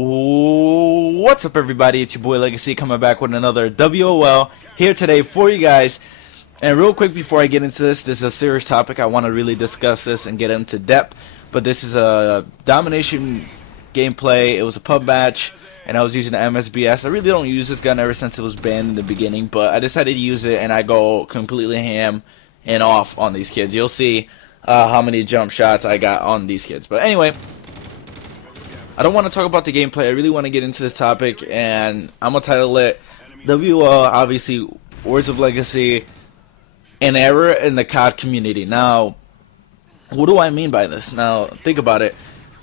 What's up, everybody? It's your boy Legacy coming back with another WOL here today for you guys. And real quick before I get into this is a serious topic. I want to really discuss this and get into depth. But this is a domination gameplay. It was a pub match, and I was using the MSBS. I really don't use this gun ever since it was banned in the beginning, but I decided to use it, and I go completely ham and off on these kids. You'll see how many jump shots I got on these kids. But anyway, I don't want to talk about the gameplay. I really want to get into this topic, and I'm going to title it WOL, obviously, Words of Legacy, an error in the CoD community. Now, what do I mean by this? Now, think about it.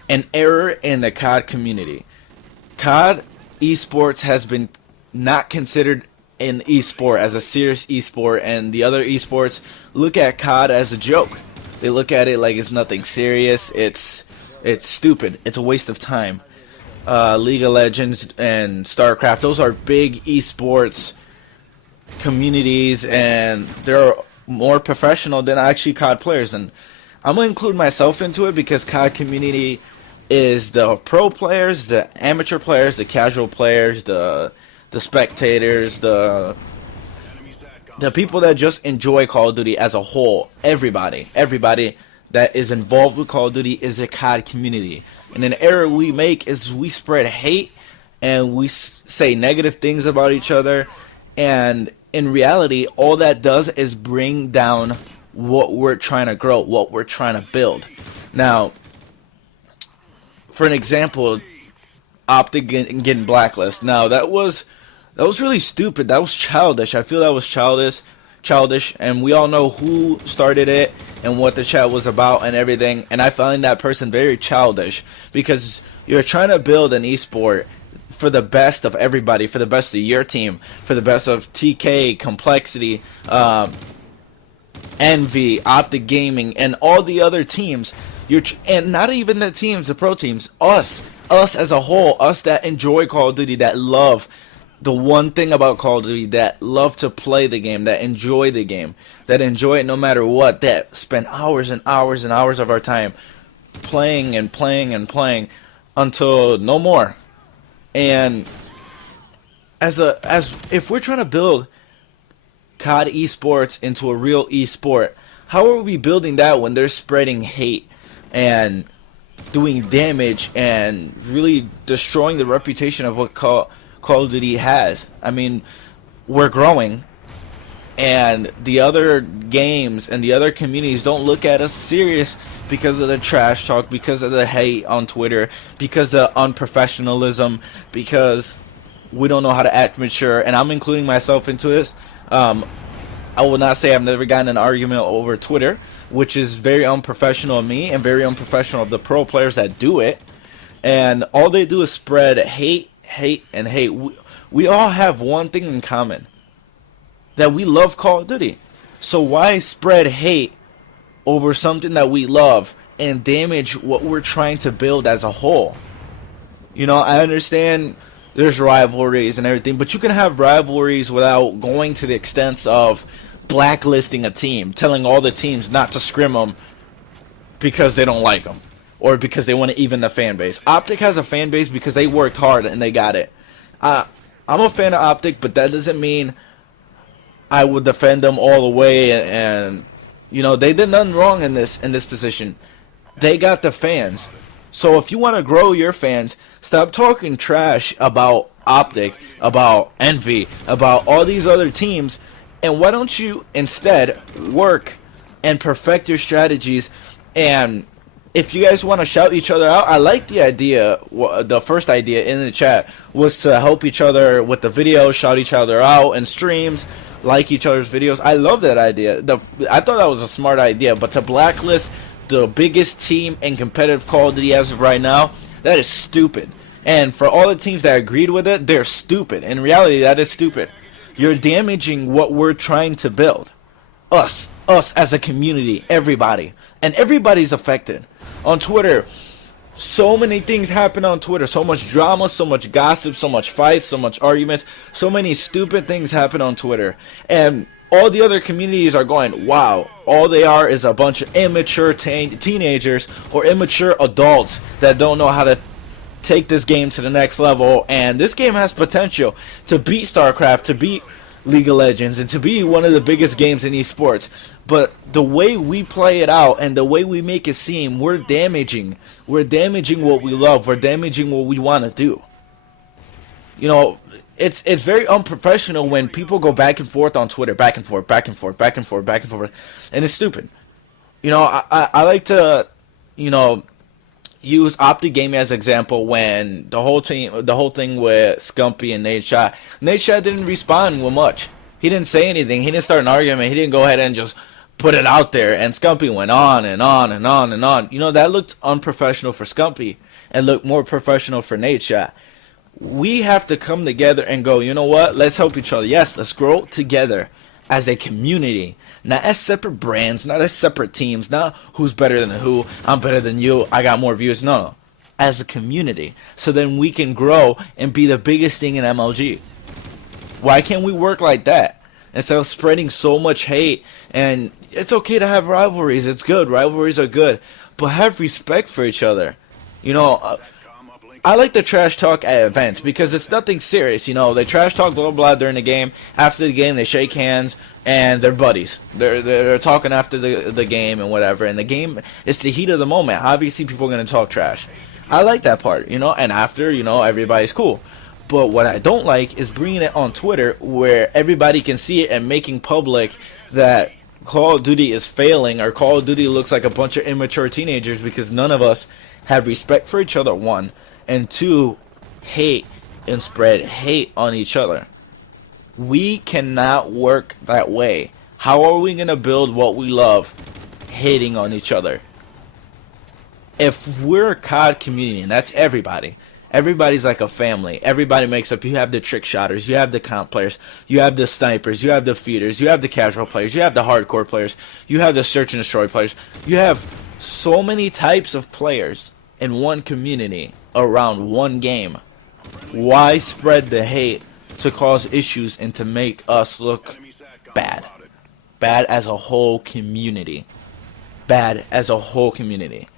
An error in the CoD community. CoD esports has been not considered an esport, as a serious esport, and the other esports look at CoD as a joke. They look at it like it's nothing serious. It's stupid. It's a waste of time. League of Legends and StarCraft, those are big esports communities, and they're more professional than actually CoD players. And I'm going to include myself into it because CoD community is the pro players, the amateur players, the casual players, the spectators, the people that just enjoy Call of Duty as a whole. Everybody that is involved with Call of Duty is a CoD community. And an error we make is we spread hate and we say negative things about each other, and in reality all that does is bring down what we're trying to grow, what we're trying to build. Now, for an example, Optic getting blacklisted. Now that was really stupid. That was childish. I feel that was childish, and we all know who started it and what the chat was about and everything, and I find that person very childish, because you're trying to build an esport for the best of everybody, for the best of your team, for the best of TK, Complexity, Envy, Optic Gaming, and all the other teams. And not even the teams, the pro teams, us as a whole, us that enjoy Call of Duty, that love the one thing about Call of Duty, that love to play the game, that enjoy the game, that enjoy it no matter what, that spend hours and hours and hours of our time playing and playing and playing until no more. And as if we're trying to build CoD esports into a real esport, how are we building that when they're spreading hate and doing damage and really destroying the reputation of what Call of Duty has? I mean, we're growing, and the other games and the other communities don't look at us serious because of the trash talk, because of the hate on Twitter, because of the unprofessionalism, because we don't know how to act mature, and I'm including myself into this. I will not say I've never gotten an argument over Twitter, which is very unprofessional of me and very unprofessional of the pro players that do it, and all they do is spread hate. We all have one thing in common, that we love Call of Duty. So why spread hate over something that we love and damage what we're trying to build as a whole? You know, I understand there's rivalries and everything, but you can have rivalries without going to the extent of blacklisting a team, telling all the teams not to scrim them because they don't like them, or because they want to even the fan base. Optic has a fan base because they worked hard and they got it. I'm a fan of Optic, but that doesn't mean I would defend them all the way. And you know, they did nothing wrong in this position. They got the fans. So if you want to grow your fans, stop talking trash about Optic, about Envy, about all these other teams, and why don't you instead work and perfect your strategies? And if you guys want to shout each other out, I like the idea. The first idea in the chat was to help each other with the videos, shout each other out in streams, like each other's videos. I love that idea. I thought that was a smart idea, but to blacklist the biggest team in competitive Call of Duty as of right now, that is stupid. And for all the teams that agreed with it, they're stupid. In reality, that is stupid. You're damaging what we're trying to build. Us as a community, everybody. And everybody's affected. On Twitter, so many things happen on Twitter. So much drama, so much gossip, so much fights, so much arguments. So many stupid things happen on Twitter. And all the other communities are going, wow, all they are is a bunch of immature teenagers or immature adults that don't know how to take this game to the next level, and this game has potential to beat StarCraft, to beat League of Legends, and to be one of the biggest games in esports. But the way we play it out and the way we make it seem, we're damaging what we love, we're damaging what we want to do. You know, it's very unprofessional when people go back and forth on Twitter, back and forth, and it's stupid. You know, I like to, you know, use Optic Gaming as an example when the whole thing with Scumpy and Nate Shot. Nate Shot didn't respond with much. He didn't say anything. He didn't start an argument. He didn't go ahead and just put it out there. And Scumpy went on and on and on and on. You know, that looked unprofessional for Scumpy and looked more professional for Nate Shot. We have to come together and go, you know what? Let's help each other. Yes, let's grow together as a community, not as separate brands, not as separate teams, not who's better than who, I'm better than you, I got more views. No, as a community, so then we can grow and be the biggest thing in MLG. Why can't we work like that instead of spreading so much hate? And it's okay to have rivalries, it's good, rivalries are good, but have respect for each other. You know, I like the trash talk at events because it's nothing serious. You know, they trash talk blah blah during the game. After the game, they shake hands and they're buddies. They're talking after the game and whatever. And the game, it's the heat of the moment. Obviously, people are gonna talk trash. I like that part, you know. And after, you know, everybody's cool. But what I don't like is bringing it on Twitter where everybody can see it and making public that Call of Duty is failing or Call of Duty looks like a bunch of immature teenagers because none of us have respect for each other. One. And two, hate and spread hate on each other. We cannot work that way. How are we going to build what we love hating on each other? If we're a COD community, and that's everybody, everybody's like a family. Everybody makes up. You have the trick shotters, you have the comp players, you have the snipers, you have the feeders, you have the casual players, you have the hardcore players, you have the search and destroy players. You have so many types of players in one community around one game. Why spread the hate to cause issues and to make us look bad? Bad as a whole community. Bad as a whole community.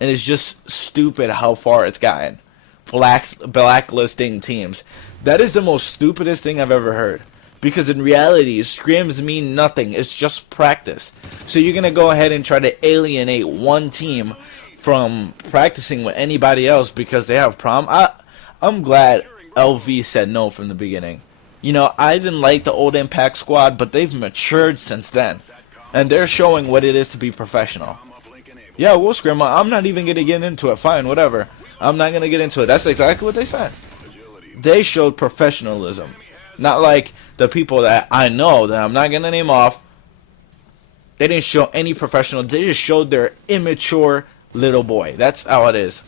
And it's just stupid how far it's gotten. Blacklisting teams. That is the most stupidest thing I've ever heard. Because in reality, scrims mean nothing. It's just practice. So you're going to go ahead and try to alienate one team from practicing with anybody else because they have problem. I'm glad LV said no from the beginning. You know, I didn't like the old Impact squad, but they've matured since then. And they're showing what it is to be professional. Yeah, we'll scrim. I'm not even going to get into it. Fine, whatever. I'm not going to get into it. That's exactly what they said. They showed professionalism. Not like the people that I know that I'm not going to name off. They didn't show any professional. They just showed their immature little boy. That's how it is.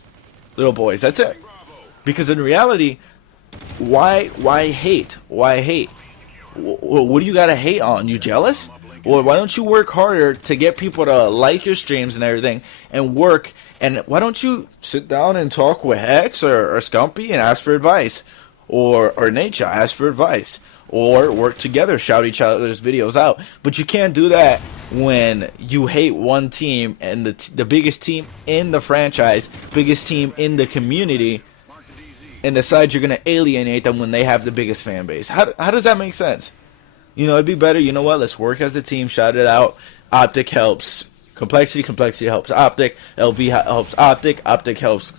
Little boys. That's it. Because in reality, why hate? Why hate? What do you got to hate on? You jealous? Well, why don't you work harder to get people to like your streams and everything and work? And why don't you sit down and talk with Hex or Scumpy and ask for advice? Or Nature, ask for advice. Or work together, shout each other's videos out. But you can't do that when you hate one team and the biggest team in the franchise, biggest team in the community, and decide you're going to alienate them when they have the biggest fan base. How does that make sense? You know, it'd be better, you know what, let's work as a team, shout it out. Optic helps. Complexity helps Optic. LV helps Optic. Optic helps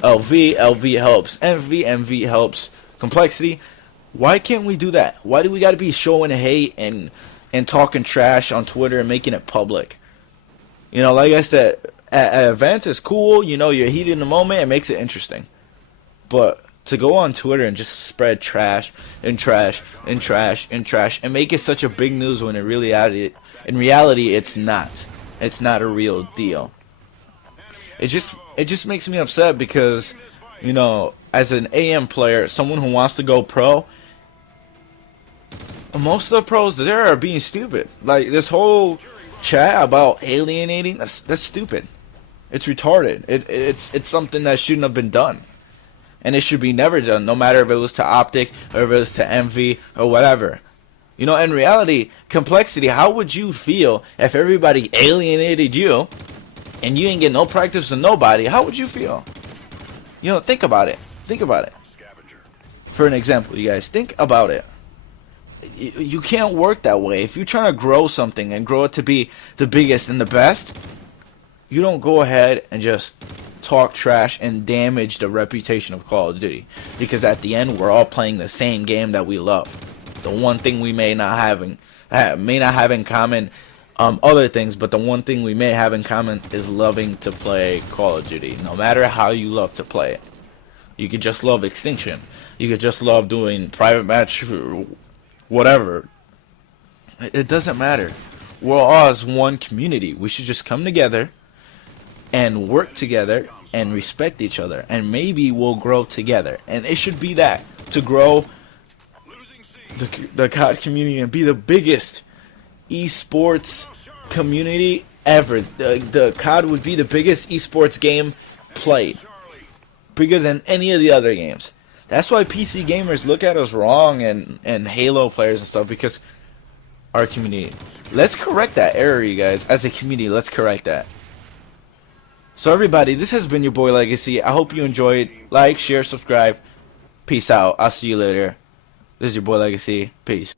LV. LV helps MV helps Complexity. Why can't we do that? Why do we got to be showing hate and talking trash on Twitter and making it public? You know, like I said, at events it's cool. You know, you're heated in the moment. It makes it interesting. But to go on Twitter and just spread trash and make it such a big news when in reality it's not. It's not a real deal. It just makes me upset because, you know, as an AM player, someone who wants to go pro, most of the pros there are being stupid. Like this whole chat about alienating, that's stupid. It's retarded. It's something that shouldn't have been done. And it should be never done, no matter if it was to Optic or if it was to MV or whatever. You know, in reality, Complexity, how would you feel if everybody alienated you and you ain't get no practice with nobody? How would you feel? You know, think about it. Think about it. For an example, you guys, think about it. You can't work that way. If you're trying to grow something and grow it to be the biggest and the best, you don't go ahead and just talk trash and damage the reputation of Call of Duty. Because at the end, we're all playing the same game that we love. The one thing we may not have in common other things, but the one thing we may have in common is loving to play Call of Duty. No matter how you love to play it. You could just love Extinction. You could just love doing private match, whatever. It doesn't matter. We're all as one community. We should just come together and work together and respect each other, and maybe we'll grow together. And it should be that, to grow the COD community and be the biggest esports community ever. The COD would be the biggest esports game played, bigger than any of the other games. That's why PC gamers look at us wrong, and Halo players and stuff, because our community. Let's correct that error, you guys. As a community, let's correct that. So everybody, this has been your boy Legacy. I hope you enjoyed. Like, share, subscribe. Peace out. I'll see you later. This is your boy Legacy. Peace.